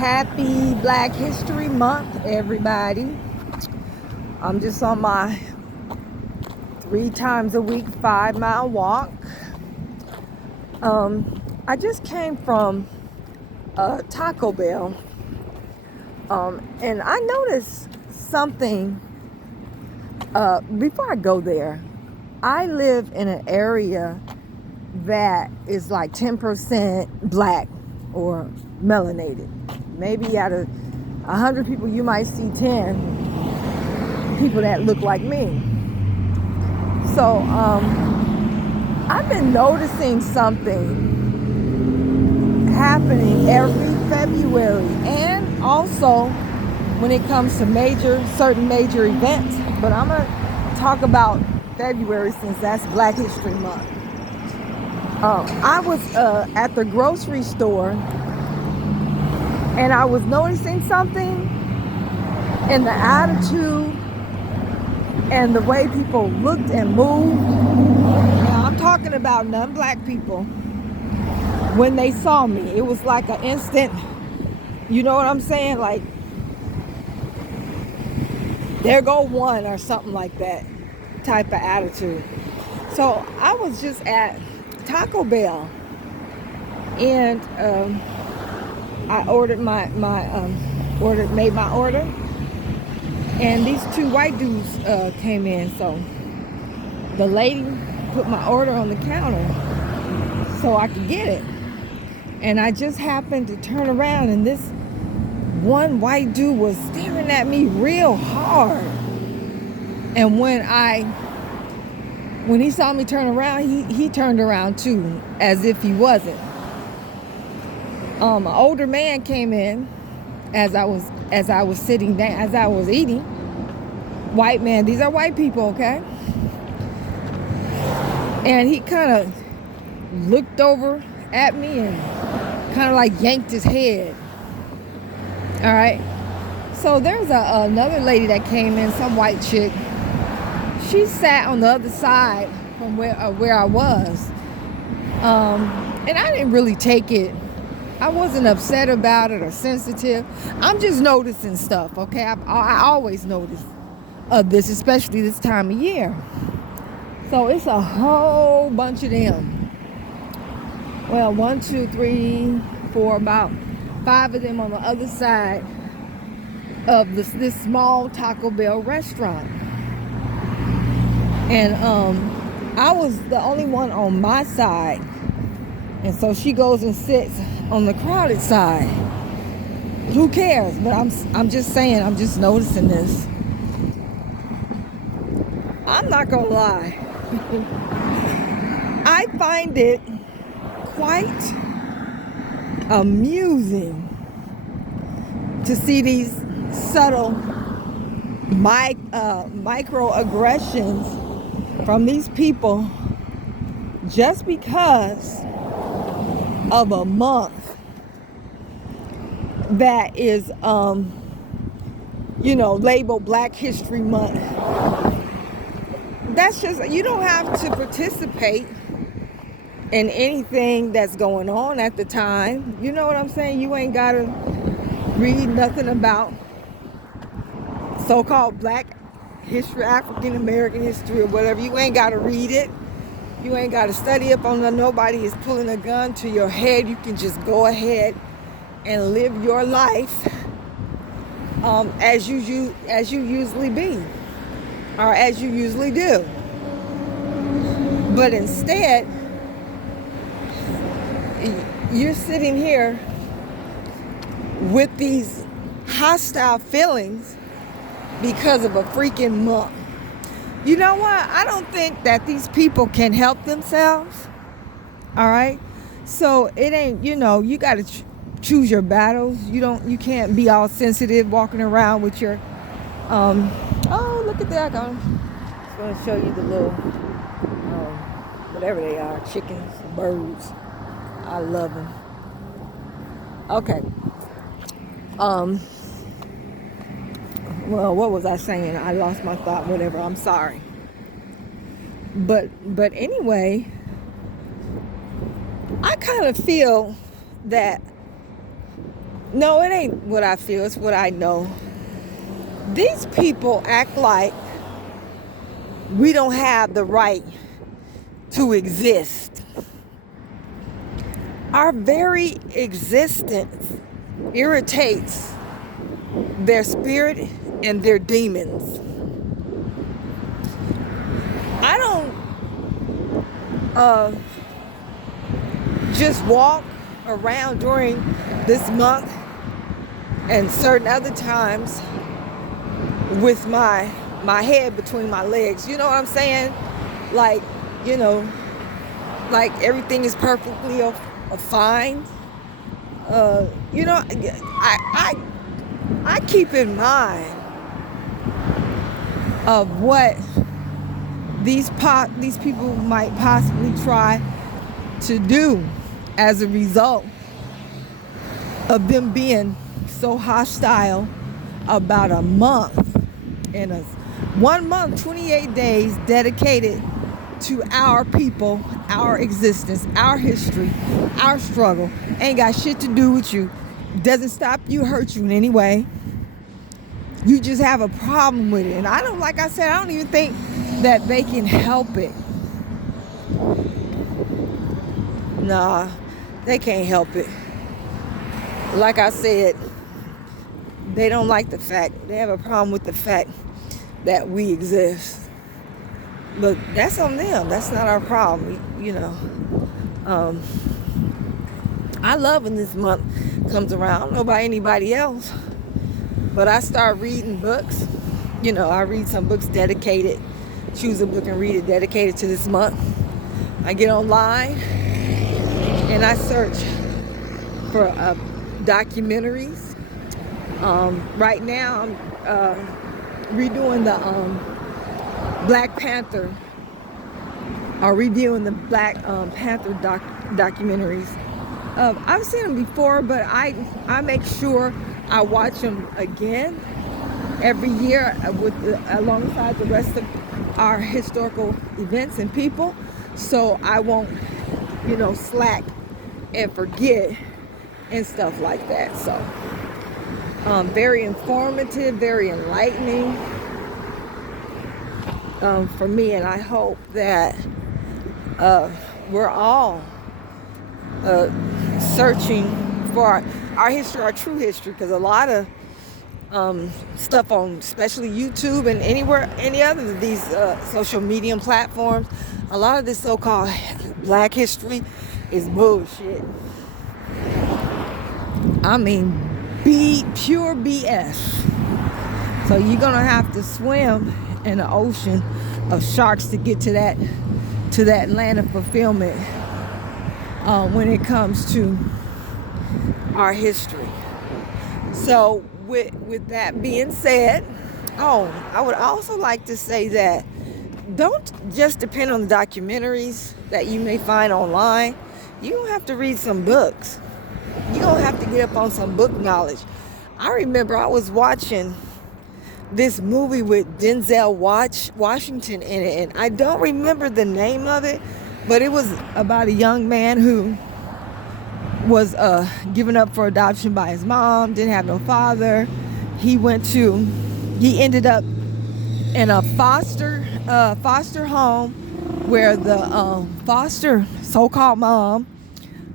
Happy Black History Month, everybody. I'm just on my 3 times a week 5-mile walk. I just came from Taco Bell, and I noticed something before I go there. I live in an area that is like 10% black or melanated. Maybe out of 100 people, you might see 10 people that look like me. So I've been noticing something happening every February, and also when it comes to certain major events. But I'm gonna talk about February since that's Black History Month. I was at the grocery store, and I was noticing something in the attitude and the way people looked and moved. Now, I'm talking about non-black people. When they saw me, it was like an instant, you know what I'm saying? Like, there go one or something like that type of attitude. So I was just at Taco Bell, and I ordered made my order, and these 2 white dudes came in. So the lady put my order on the counter so I could get it, and I just happened to turn around, and this one white dude was staring at me real hard. And when he saw me turn around, he turned around too, as if he wasn't. An older man came in as I was sitting down, as I was eating. White man, these are white people, okay? And he kind of looked over at me and kind of like yanked his head. All right. So there's another lady that came in, some white chick. She sat on the other side from where I was, and I didn't really take it. I wasn't upset about it or sensitive. I'm just noticing stuff, okay? I always notice this, especially this time of year. So it's a whole bunch of them. Well, 1, 2, 3, 4, about 5 of them on the other side of this small Taco Bell restaurant. And I was the only one on my side. And so she goes and sits on the crowded side. Who cares? But I'm just saying, I'm just noticing this. I'm not gonna lie. I find it quite amusing to see these subtle microaggressions from these people just because of a month that is labeled Black History Month. That's just, you don't have to participate in anything that's going on at the time. You know what I'm saying? You ain't gotta read nothing about so-called Black history, African American history, or whatever. You ain't gotta read it. You ain't gotta study up on it. Nobody is pulling a gun to your head. You can just go ahead and live your life as you usually be, or as you usually do. But instead, you're sitting here with these hostile feelings because of a freaking month. You know what? I don't think that these people can help themselves. All right? So it ain't, you got to choose your battles. You can't be all sensitive walking around with your oh, look at that. I'm just going to show you the little whatever they are, chickens, birds. I love them. Okay. Well, what was I saying? I lost my thought, whatever. I'm sorry. But anyway, I kind of feel that No, it ain't what I feel. It's what I know. These people act like we don't have the right to exist. Our very existence irritates their spirit and their demons. I don't just walk around during this month and certain other times with my head between my legs. You know what I'm saying? Like, like everything is perfectly fine. I keep in mind of what these people might possibly try to do as a result of them being so hostile about a month and 1 month, 28 days dedicated to our people, our existence, our history, our struggle. Ain't got shit to do with you. Doesn't stop you, hurt you in any way. You just have a problem with it. And I don't even think that they can help it. Nah, they can't help it. Like I said, they don't like the fact, they have a problem with the fact that we exist. But that's on them. That's not our problem, I love when this month comes around. I don't know about anybody else, but I start reading books. I read some books dedicated, choose a book and read it dedicated to this month. I get online and I search for documentaries. Right now I'm redoing the Black Panther, or reviewing the Black Panther documentaries. I've seen them before, but I make sure I watch them again every year alongside the rest of our historical events and people, so I won't, slack and forget and stuff like that. So very informative, very enlightening for me, and I hope that we're all searching for our history, our true history, because a lot of stuff on especially YouTube and any other of these social media platforms, a lot of this so-called black history is bullshit. I mean, pure BS. So you're gonna have to swim in the ocean of sharks to get to that land of fulfillment when it comes to our history. So with that being said, I would also like to say that don't just depend on the documentaries that you may find online. You're going to have to read some books. You're going to have to get up on some book knowledge. I remember I was watching this movie with Denzel Washington in it, and I don't remember the name of it, but it was about a young man who was given up for adoption by his mom, didn't have no father. He ended up in a foster home where the foster so-called mom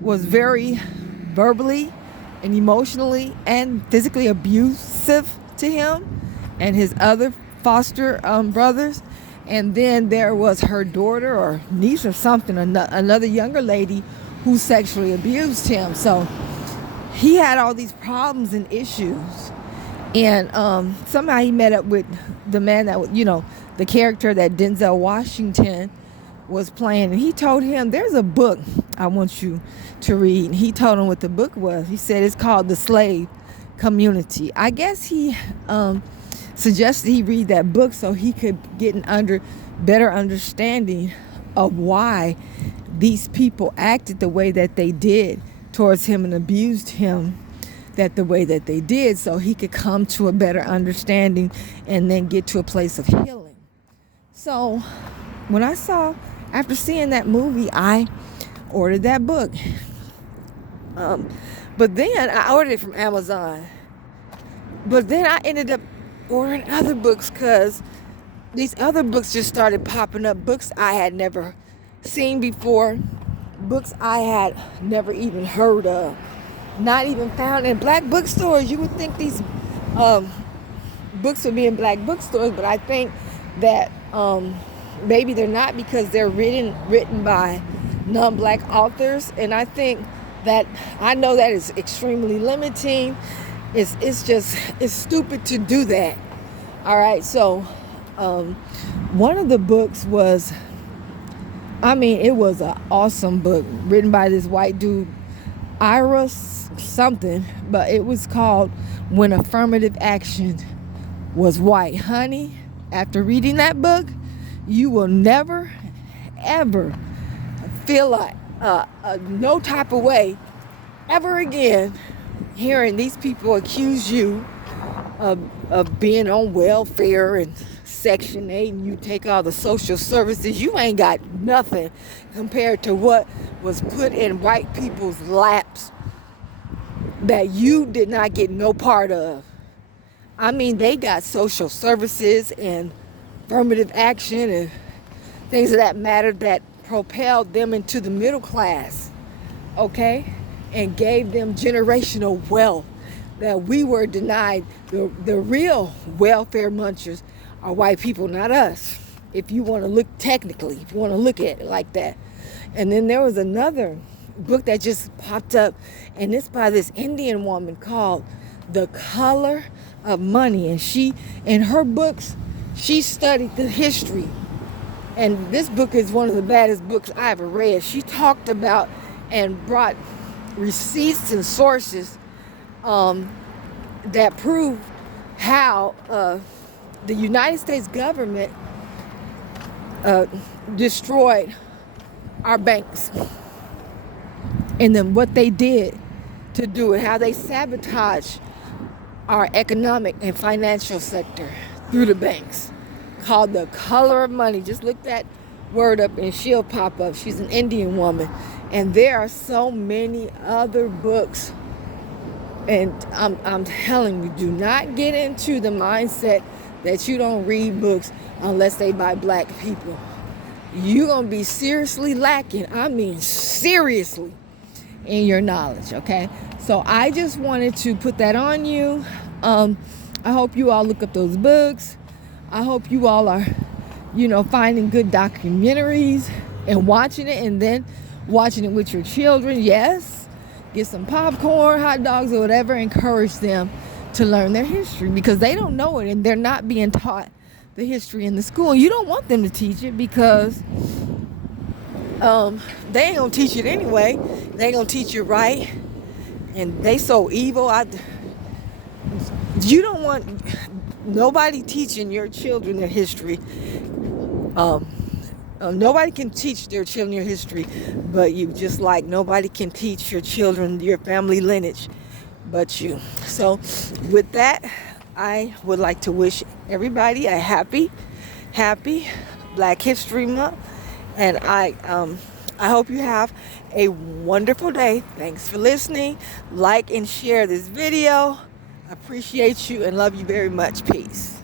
was very verbally and emotionally and physically abusive to him and his other foster brothers. And then there was her daughter or niece or something, another younger lady who sexually abused him. So he had all these problems and issues. And somehow he met up with the man that, the character that Denzel Washington was playing. And he told him, there's a book I want you to read. And he told him what the book was. He said it's called The Slave Community. I guess he suggested he read that book so he could get better understanding of why these people acted the way that they did towards him and abused him the way that they did, so he could come to a better understanding and then get to a place of healing. So after seeing that movie, I ordered that book. But then I ordered it from Amazon. But then I ended up ordering other books because these other books just started popping up. Books I had never seen before. Books I had never even heard of. Not even found in black bookstores. You would think these books would be in black bookstores, but I think that maybe they're not because they're written by non-black authors. And I think that I know that is extremely limiting. It's stupid to do that. All right, so one of the books was, it was an awesome book written by this white dude, Ira something, but it was called When Affirmative Action Was White. Honey, after reading that book, you will never, ever feel like no type of way ever again hearing these people accuse you of being on welfare and Section 8 and you take all the social services. You ain't got nothing compared to what was put in white people's laps that you did not get no part of. They got social services and affirmative action and things of that matter that propelled them into the middle class, okay? And gave them generational wealth that we were denied. The real welfare munchers are white people, not us. If you want to look technically, if you want to look at it like that. And then there was another book that just popped up, and it's by this Indian woman called The Color of Money. And she, in her books, she studied the history. And this book is one of the baddest books I ever read. She talked about and brought receipts and sources that prove how the United States government destroyed our banks, and then what they did to do it, how they sabotaged our economic and financial sector through the banks, called The Color of Money. Just look that word up and she'll pop up. She's an Indian woman. And there are so many other books. And I'm telling you, do not get into the mindset that you don't read books unless they by black people. You're going to be seriously lacking, seriously, in your knowledge, okay? So I just wanted to put that on you. I hope you all look up those books. I hope you all are, finding good documentaries and watching it, and then watching it with your children. Yes, get some popcorn, hot dogs, or whatever. Encourage them to learn their history because they don't know it and they're not being taught the history in the school. You don't want them to teach it because they ain't gonna teach it anyway. They ain't gonna teach it right, and they so evil. You don't want nobody teaching your children their history. Nobody can teach their children your history but you, just like nobody can teach your children your family lineage but you. So with that, I would like to wish everybody a happy Black History Month, and I hope you have a wonderful day. Thanks for listening. Like and share this video. I appreciate you and love you very much. Peace.